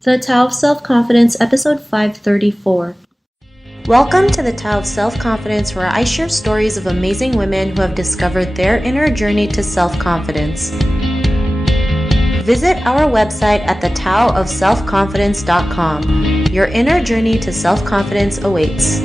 The Tao of Self-Confidence, episode 534. Welcome to the Tao of Self-Confidence, where I share stories of amazing women who have discovered their inner journey to self-confidence. Visit our website at thetaoofselfconfidence.com. Your inner journey to self-confidence awaits.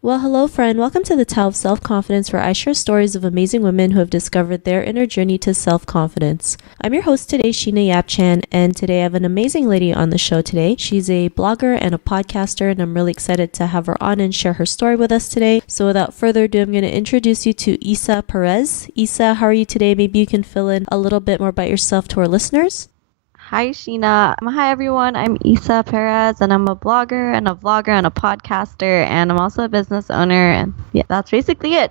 Well, hello friend. Welcome to the Tao of Self-Confidence, where I share stories of amazing women who have discovered their inner journey to self-confidence. I'm your host today, Sheena Yapchan, and today I have an amazing lady on the show today. She's a blogger and a podcaster, and I'm really excited to have her on and share her story with us today. So without further ado, I'm going to introduce you to Issa Perez. Issa, how are you today? Maybe you can fill in a little bit more about yourself to our listeners. Hi, Sheena. Hi, everyone. I'm Issa Perez, and I'm a blogger and a vlogger and a podcaster, and I'm also a business owner. And yeah, that's basically it.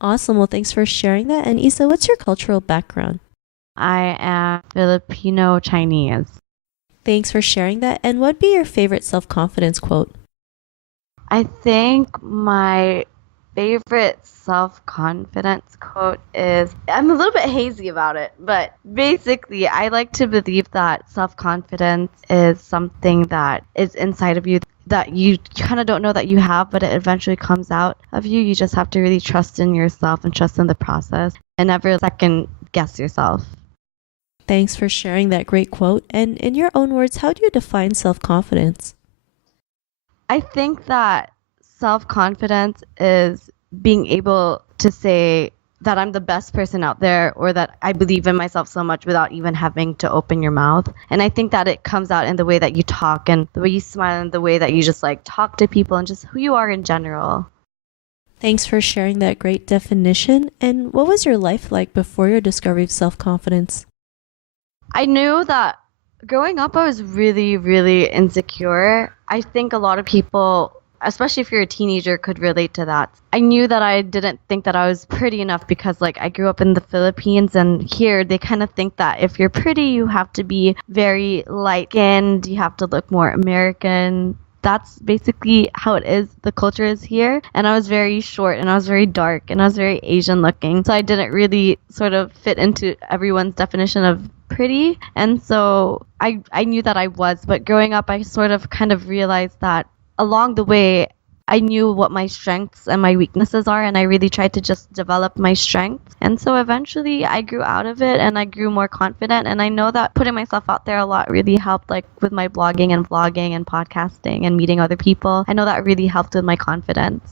Awesome. Well, thanks for sharing that. And Issa, what's your cultural background? I am Filipino Chinese. Thanks for sharing that. And what'd be your favorite self-confidence quote? I think my favorite self-confidence quote is, I'm a little bit hazy about it, but basically I like to believe that self-confidence is something that is inside of you that you kind of don't know that you have, but it eventually comes out of you. You just have to really trust in yourself and trust in the process and never second guess yourself. Thanks for sharing that great quote. And in your own words, how do you define self-confidence? I think that self-confidence is being able to say that I'm the best person out there, or that I believe in myself so much without even having to open your mouth. And I think that it comes out in the way that you talk and the way you smile and the way that you just talk to people and just who you are in general. Thanks for sharing that great definition. And what was your life like before your discovery of self-confidence? I knew that growing up I was really, really insecure. I think a lot of people, especially if you're a teenager, could relate to that. I knew that I didn't think that I was pretty enough because I grew up in the Philippines, and here they kind of think that if you're pretty, you have to be very light-skinned, you have to look more American. That's basically how it is. The culture is here. And I was very short and I was very dark and I was very Asian looking. So I didn't really sort of fit into everyone's definition of pretty. And so I knew that I was. But growing up, I sort of kind of realized that along the way, I knew what my strengths and my weaknesses are, and I really tried to just develop my strengths. And so eventually I grew out of it and I grew more confident. And I know that putting myself out there a lot really helped, with my blogging and vlogging and podcasting and meeting other people. I know that really helped with my confidence.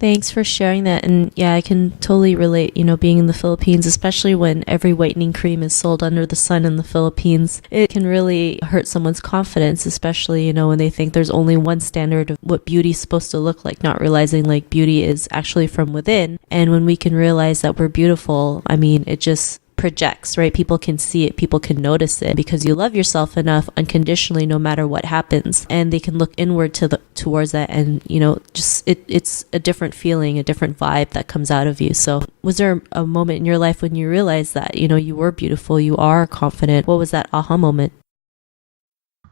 Thanks for sharing that. And yeah, I can totally relate, being in the Philippines, especially when every whitening cream is sold under the sun in the Philippines. It can really hurt someone's confidence, especially, when they think there's only one standard of what beauty is supposed to look like, not realizing beauty is actually from within. And when we can realize that we're beautiful, it just projects, right? People can see it, people can notice it because you love yourself enough unconditionally no matter what happens, and they can look inward towards that, and it's a different feeling, a different vibe that comes out of you. So was there a moment in your life when you realized that you were beautiful, you are confident? What was that aha moment?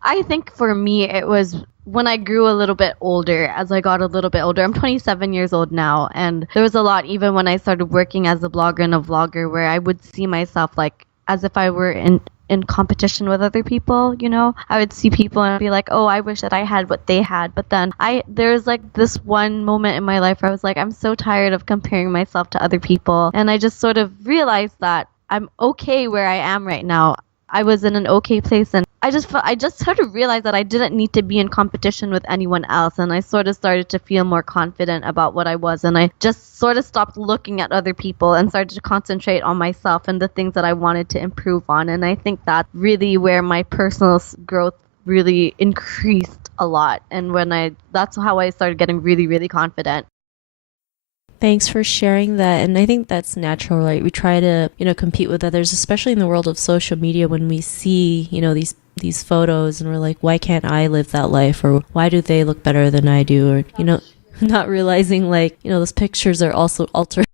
I think for me it was when I grew a little bit older. As I got a little bit older, I'm 27 years old now, and there was a lot even when I started working as a blogger and a vlogger where I would see myself as if I were in competition with other people. I would see people and be like, oh, I wish that I had what they had. But then there's this one moment in my life where I was I'm so tired of comparing myself to other people, and I just sort of realized that I'm okay where I am right now. I was in an okay place, and I just sort of realized that I didn't need to be in competition with anyone else, and I sort of started to feel more confident about what I was, and I just sort of stopped looking at other people and started to concentrate on myself and the things that I wanted to improve on. And I think that's really where my personal growth really increased a lot, and that's how I started getting really, really confident. Thanks for sharing that. And I think that's natural, right? We try to, compete with others, especially in the world of social media, when we see, these photos and we're like, why can't I live that life? Or why do they look better than I do? Or, not realizing those pictures are also altered.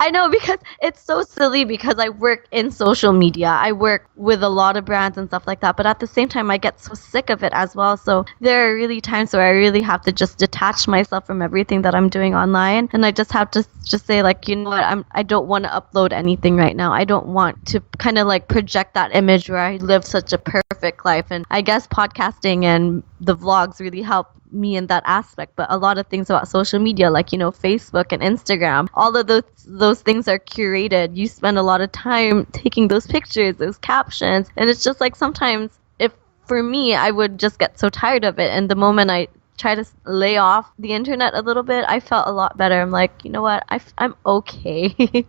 I know because it's so silly because I work in social media. I work with a lot of brands and stuff like that. But at the same time, I get so sick of it as well. So there are really times where I really have to just detach myself from everything that I'm doing online. And I just have to just say like, you know what, I don't want to upload anything right now. I don't want to kind of like project that image where I live such a perfect life. And I guess podcasting and the vlogs really help me in that aspect. But a lot of things about social media, like, you know, Facebook and Instagram, all of those things are curated. You spend a lot of time taking those pictures, those captions, and it's just like sometimes, if for me, I would just get so tired of it, and the moment I try to lay off the internet a little bit, I felt a lot better. I'm like, you know what, I'm okay.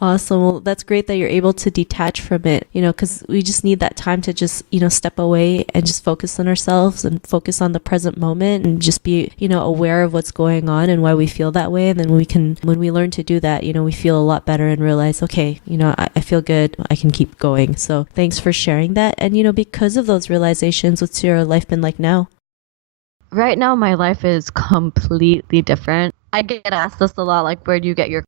Awesome. Well, that's great that you're able to detach from it, you know, because we just need that time to just, you know, step away and just focus on ourselves and focus on the present moment and just be, you know, aware of what's going on and why we feel that way. And then when we learn to do that, you know, we feel a lot better and realize, okay, you know, I feel good. I can keep going. So thanks for sharing that. And, you know, because of those realizations, what's your life been like now? Right now, my life is completely different. I get asked this a lot, like, where do you get your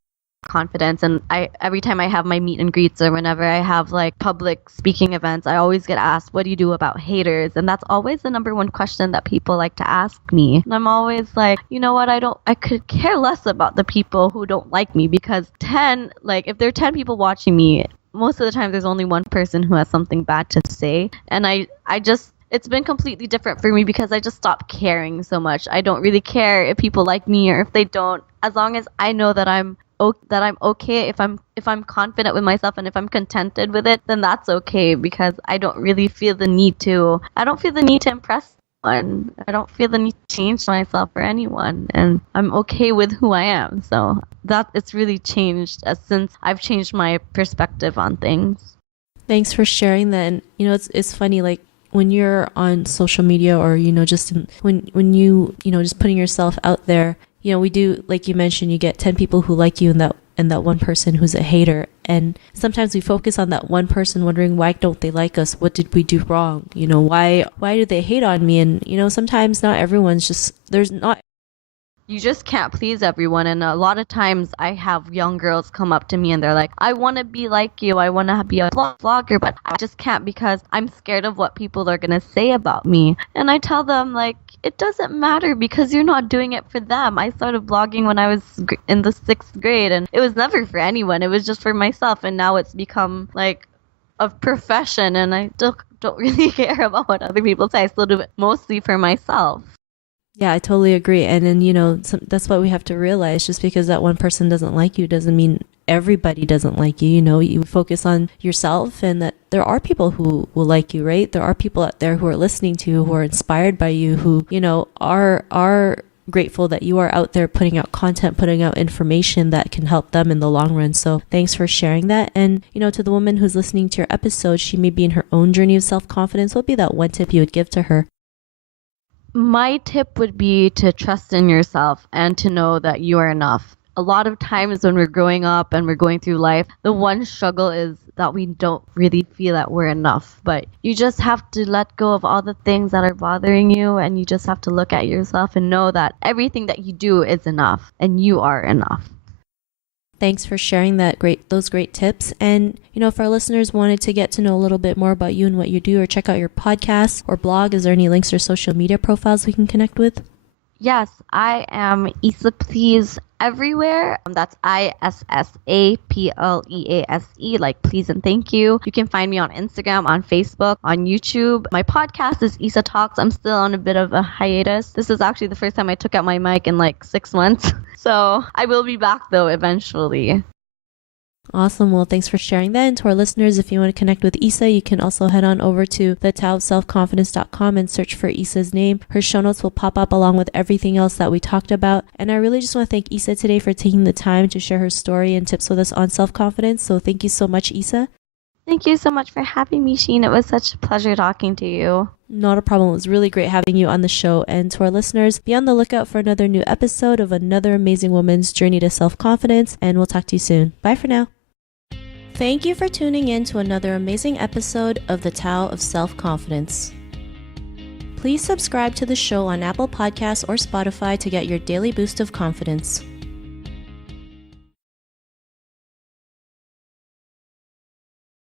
confidence? And every time I have my meet and greets or whenever I have like public speaking events, I always get asked, what do you do about haters? And that's always the number one question that people like to ask me. And I'm always like, you know what, I could care less about the people who don't like me, because if there are 10 people watching me, most of the time there's only one person who has something bad to say. And it's been completely different for me because I just stopped caring so much. I don't really care if people like me or if they don't, as long as I know that I'm okay. If I'm confident with myself and if I'm contented with it, then that's okay, because I don't really feel the need to impress anyone. I don't feel the need to change myself for anyone, and I'm okay with who I am. So that it's really changed since I've changed my perspective on things. Thanks for sharing that. And, you know, it's funny, like, when you're on social media or, you know, just when you know, just putting yourself out there, you know, we do, like you mentioned, you get 10 people who like you and that one person who's a hater. And sometimes we focus on that one person wondering, why don't they like us? What did we do wrong? You know, why do they hate on me? And, you know, sometimes not everyone's just, you just can't please everyone. And a lot of times I have young girls come up to me and they're like, I want to be like you. I want to be a vlogger, but I just can't because I'm scared of what people are going to say about me. And I tell them, like, it doesn't matter because you're not doing it for them. I started vlogging when I was in the 6th grade, and it was never for anyone. It was just for myself. And now it's become like a profession, and I still don't really care about what other people say. I still do it mostly for myself. Yeah, I totally agree. And then, you know, that's what we have to realize. Just because that one person doesn't like you doesn't mean everybody doesn't like you. You know, you focus on yourself, and that there are people who will like you, right? There are people out there who are listening to you, who are inspired by you, who, you know, are grateful that you are out there putting out content, putting out information that can help them in the long run. So thanks for sharing that. And, you know, to the woman who's listening to your episode, she may be in her own journey of self-confidence. What would be that one tip you would give to her? My tip would be to trust in yourself and to know that you are enough. A lot of times when we're growing up and we're going through life, the one struggle is that we don't really feel that we're enough. But you just have to let go of all the things that are bothering you, and you just have to look at yourself and know that everything that you do is enough and you are enough. Thanks for sharing those great tips. And, you know, if our listeners wanted to get to know a little bit more about you and what you do, or check out your podcast or blog, is there any links or social media profiles we can connect with? Yes, I am Issa Perez everywhere. That's ISSAPLEASE, like please and thank you. You can find me on Instagram, on Facebook, on YouTube. My podcast is Issa Talks. I'm still on a bit of a hiatus. This is actually the first time I took out my mic in like 6 months. So I will be back though eventually. Awesome. Well, thanks for sharing that. And to our listeners, if you want to connect with Issa, you can also head on over to thetaoofselfconfidence.com and search for Issa's name. Her show notes will pop up along with everything else that we talked about. And I really just want to thank Issa today for taking the time to share her story and tips with us on self-confidence. So thank you so much, Issa. Thank you so much for having me, Sheen. It was such a pleasure talking to you. Not a problem. It was really great having you on the show. And to our listeners, be on the lookout for another new episode of another amazing woman's journey to self-confidence. And we'll talk to you soon. Bye for now. Thank you for tuning in to another amazing episode of The Tao of Self-Confidence. Please subscribe to the show on Apple Podcasts or Spotify to get your daily boost of confidence.